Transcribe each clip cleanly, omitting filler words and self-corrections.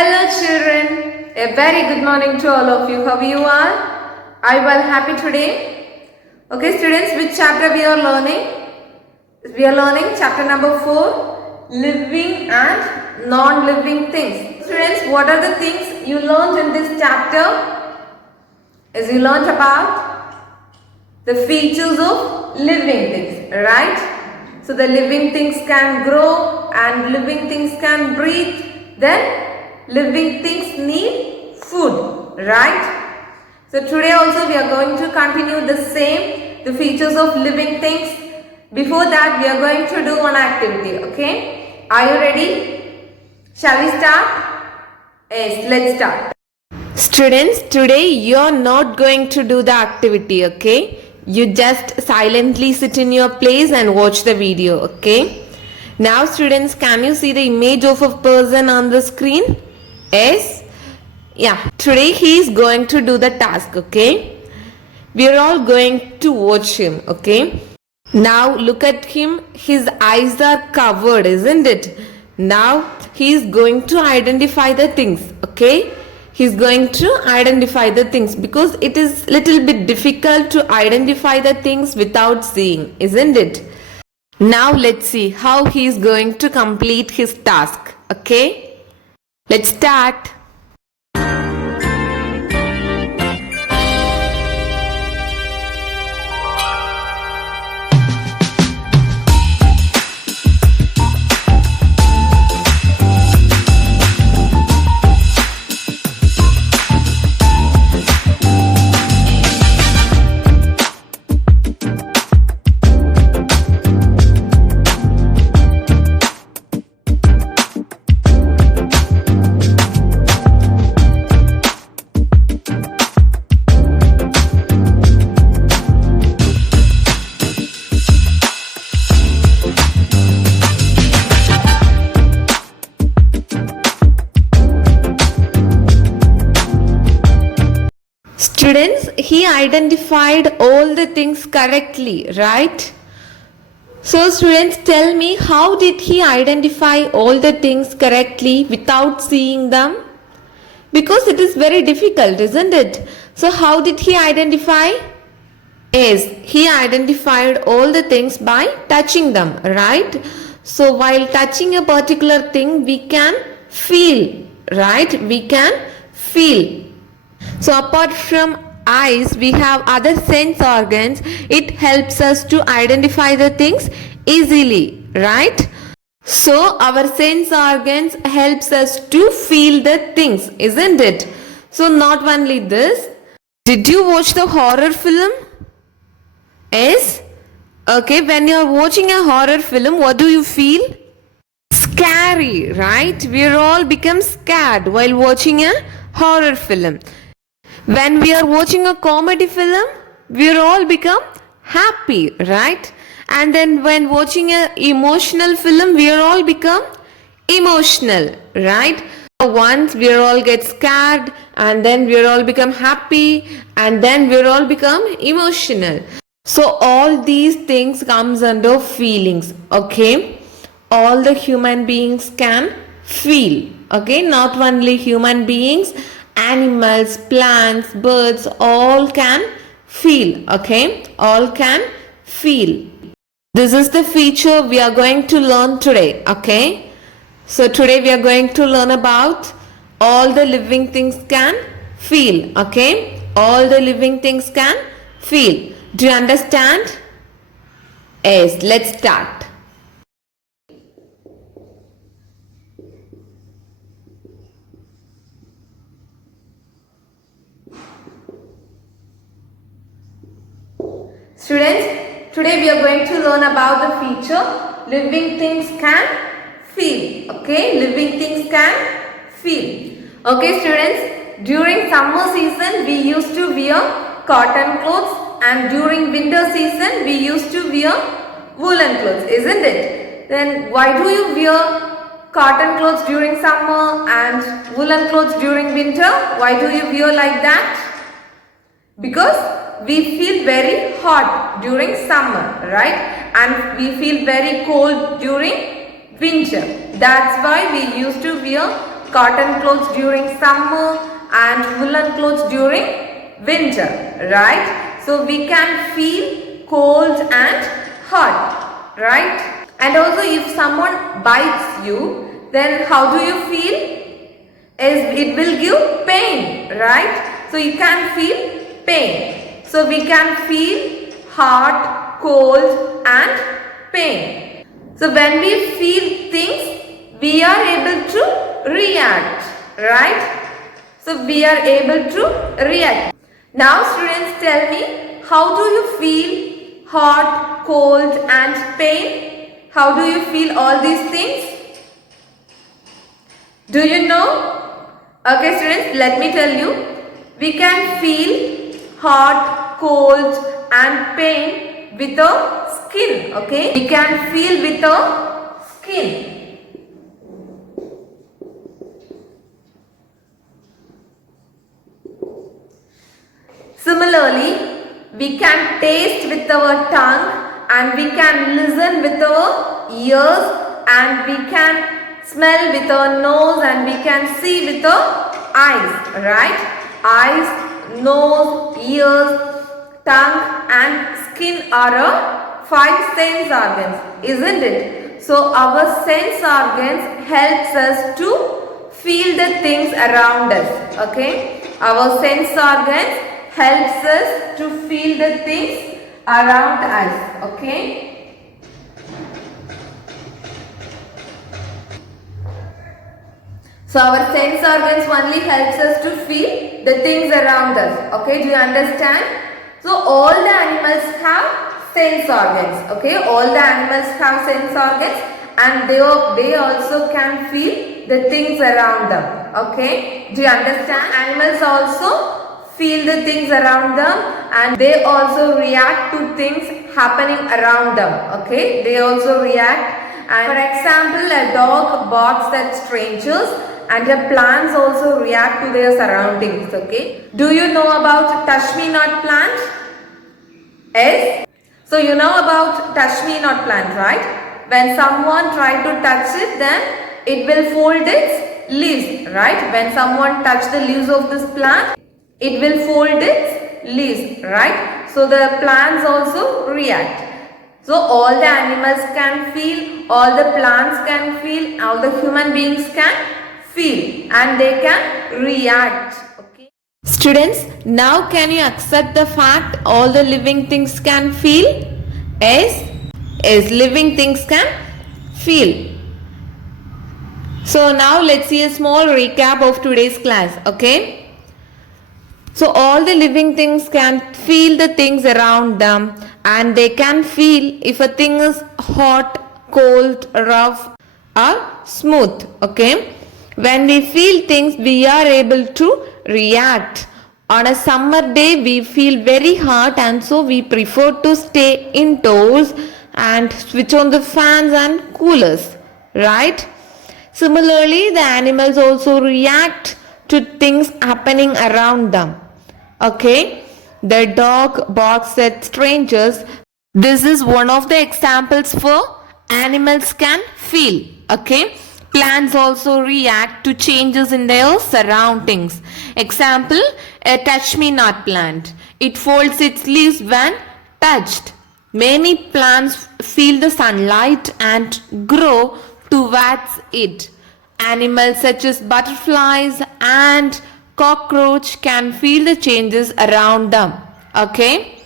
Hello children, a very good morning to all of you. How are you all? Are you all happy today? Okay students, which chapter we are learning? We are learning chapter number 4, living and non-living things. Students, what are the things you learned in this chapter? As you learned about the features of living things, right? So the living things can grow and living things can breathe. Then living things need food, right? So today also we are going to continue the same, the features of living things. Before that we are going to do one activity, okay? Are you ready? Shall we start? Yes, let's start. Students, today you are not going to do the activity, okay? You just silently sit in your place and watch the video, okay? Now students, can you see the image of a person on the screen? Yes? Yeah. Today he is going to do the task, okay? We are all going to watch him, okay? Now look at him. His eyes are covered, isn't it? Now he is going to identify the things, okay? He's going to identify the things because it is little bit difficult to identify the things without seeing, isn't it? Now let's see how he is going to complete his task, okay? Let's start. Students, he identified all the things correctly, right? So students, tell me, how did he identify all the things correctly without seeing them? Because it is very difficult, isn't it? So how did he identify? Yes, he identified all the things by touching them, right? So while touching a particular thing, we can feel, right? We can feel. So apart from eyes, we have other sense organs. It helps us to identify the things easily, right? So our sense organs helps us to feel the things, isn't it? So not only this, did you watch the horror film? Yes? Okay, when you are watching a horror film, what do you feel? Scary, right? We all become scared while watching a horror film. When we are watching a comedy film, we all become happy, right? And then when watching an emotional film, we all become emotional, right? Once we all get scared, and then we all become happy, and then we all become emotional. So all these things comes under feelings, okay? All the human beings can feel, okay? Not only human beings, animals, plants, birds, all can feel, okay? All can feel. This is the feature we are going to learn today, okay? So today we are going to learn about all the living things can feel, okay? All the living things can feel. Do you understand? Yes, let's start. Students, today we are going to learn about the feature living things can feel. Okay, living things can feel. Okay students, during summer season we used to wear cotton clothes and during winter season we used to wear woolen clothes, isn't it? Then why do you wear cotton clothes during summer and woolen clothes during winter? Why do you wear like that? Because we feel very hot during summer, right? And we feel very cold during winter. That's why we used to wear cotton clothes during summer and woolen clothes during winter, right? So we can feel cold and hot, right? And also if someone bites you, then how do you feel? It will give pain, right? So you can feel pain. So we can feel hot, cold and pain. So when we feel things, we are able to react, right? So we are able to react. Now students, tell me, how do you feel hot, cold and pain? How do you feel all these things? Do you know? Okay students, let me tell you. We can feel hot, cold and pain with the skin. Okay, we can feel with the skin. Similarly, we can taste with our tongue and we can listen with our ears and we can smell with our nose and we can see with our eyes, right? Eyes, nose, ears, tongue and skin are our 5 sense organs, isn't it? So our sense organs helps us to feel the things around us, okay? Our sense organs helps us to feel the things around us, okay? So our sense organs only helps us to feel the things around us, okay? Do you understand? So all the animals have sense organs, okay? All the animals have sense organs and they also can feel the things around them, okay? Do you understand? Animals also feel the things around them and they also react to things happening around them, okay? They also react, and for example, a dog barks at strangers and the plants also react to their surroundings, okay? Do you know about touch me not plant? Yes? So you know about touch me not plant, right? When someone try to touch it, then it will fold its leaves, right? When someone touch the leaves of this plant, it will fold its leaves, right? So the plants also react. So all the animals can feel, all the plants can feel, all the human beings can feel and they can react. Okay. Students, now can you accept the fact all the living things can feel? Yes, living things can feel. So now let's see a small recap of today's class, okay? So all the living things can feel the things around them and they can feel if a thing is hot, cold, rough or smooth, okay? When we feel things, we are able to react. On a summer day, we feel very hot and so we prefer to stay indoors and switch on the fans and coolers, right? Similarly, the animals also react to things happening around them. Okay, the dog barks at strangers. This is one of the examples for animals can feel. Okay, plants also react to changes in their surroundings. Example, a touch me not plant. It folds its leaves when touched. Many plants feel the sunlight and grow towards it. Animals such as butterflies and cockroach can feel the changes around them. Okay?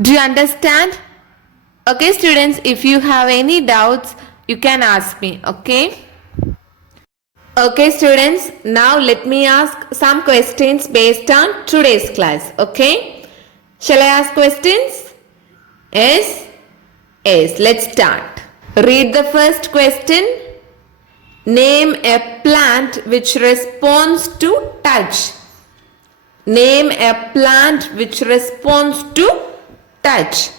Do you understand? Okay students, if you have any doubts, you can ask me. Okay? Okay students, now let me ask some questions based on today's class. Okay? Shall I ask questions? Yes? Yes, let's start. Read the first question. Name a plant which responds to touch. Name a plant which responds to touch.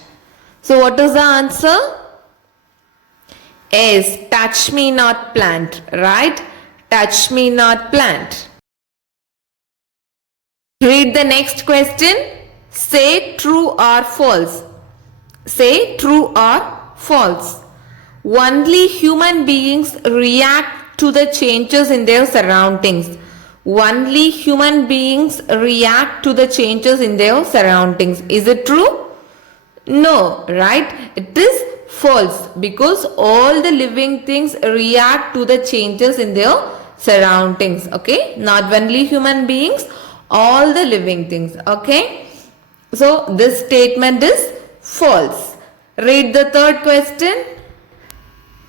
So what is the answer? Yes, touch me not plant, right? Touch me not plant. Read the next question. Say true or false. Say true or false. Only human beings react to the changes in their surroundings. Only human beings react to the changes in their surroundings. Is it true? No, right? It is false because all the living things react to the changes in their surroundings. Okay, not only human beings, all the living things. Okay, so this statement is false. Read the third question.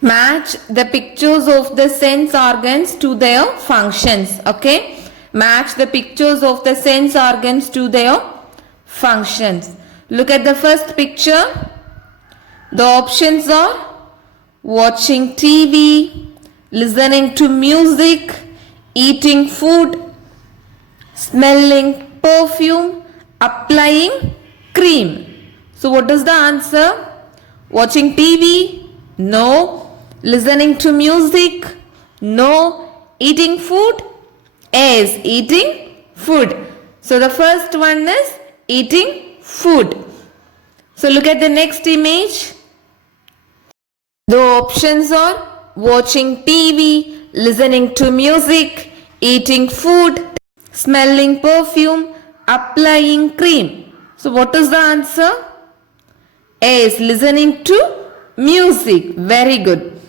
Match the pictures of the sense organs to their functions. Okay, match the pictures of the sense organs to their functions. Look at the first picture. The options are watching TV, listening to music, eating food, smelling perfume, applying cream. So what is the answer? Watching TV? No. Listening to music? No. Eating food? Yes, eating food. So the first one is eating food. So look at the next image. The options are watching TV, listening to music, eating food, smelling perfume, applying cream. So what is the answer? Yes, listening to music. Very good.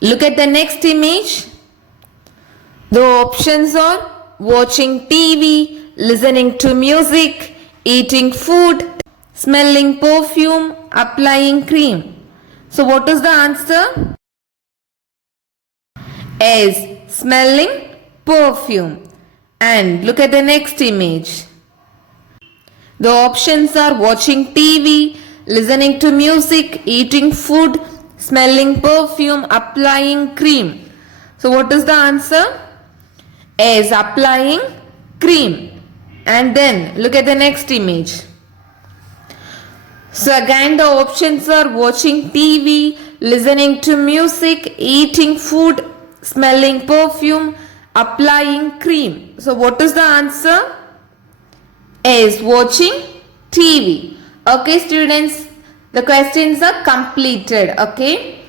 Look at the next image. The options are watching TV, listening to music, eating food, smelling perfume, applying cream. So what is the answer? Yes, smelling perfume. And look at the next image. The options are watching TV, listening to music, eating food, smelling perfume, applying cream. So what is the answer? Is applying cream. And then look at the next image. So again the options are watching TV, listening to music, eating food, smelling perfume, applying cream. So what is the answer? Is watching TV. Okay students, the questions are completed. Okay,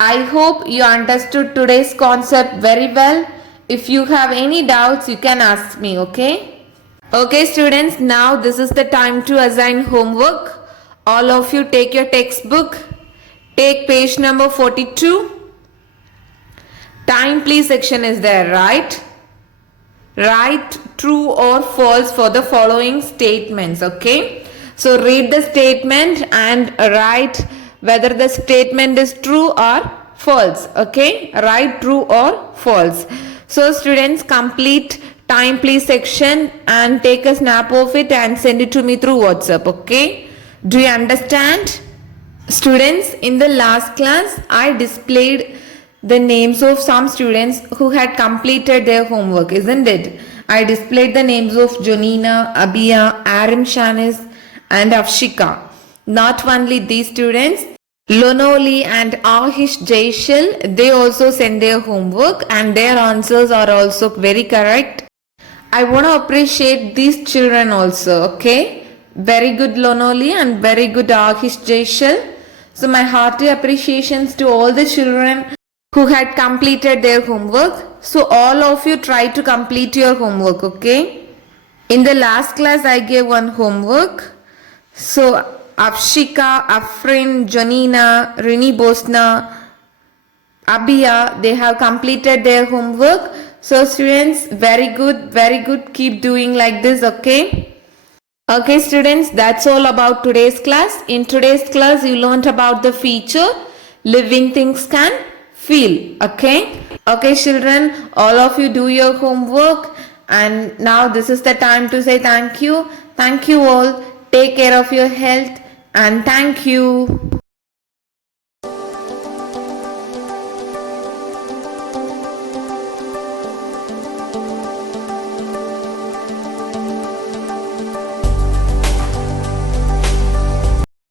I hope you understood today's concept very well. If you have any doubts, you can ask me. Okay students, now this is the time to assign homework. All of you take your textbook, take page number 42. Time please section is there, right? Write true or false for the following statements. Okay, so read the statement and write whether the statement is true or false. Okay, write true or false. So students, complete time please section and take a snap of it and send it to me through WhatsApp. Okay, do you understand? Students, in the last class I displayed the names of some students who had completed their homework, isn't it? I displayed the names of Jonina, Abia, Arim Shanis and Afshika. Not only these students, Lonoli and Ahish Jaishal, they also sent their homework and their answers are also very correct. I want to appreciate these children also. Okay, very good Lonoli and very good Ahish Jaishal. So my hearty appreciations to all the children who had completed their homework. So all of you try to complete your homework. Okay, in the last class I gave one homework. So Afshika, Afrin, Janina, Rini Bosna, Abia, they have completed their homework. So students, very good, keep doing like this. Okay students, that's all about today's class. In today's class you learnt about the feature living things can feel. Okay children, all of you do your homework and now this is the time to say thank you all. Take care of your health and thank you.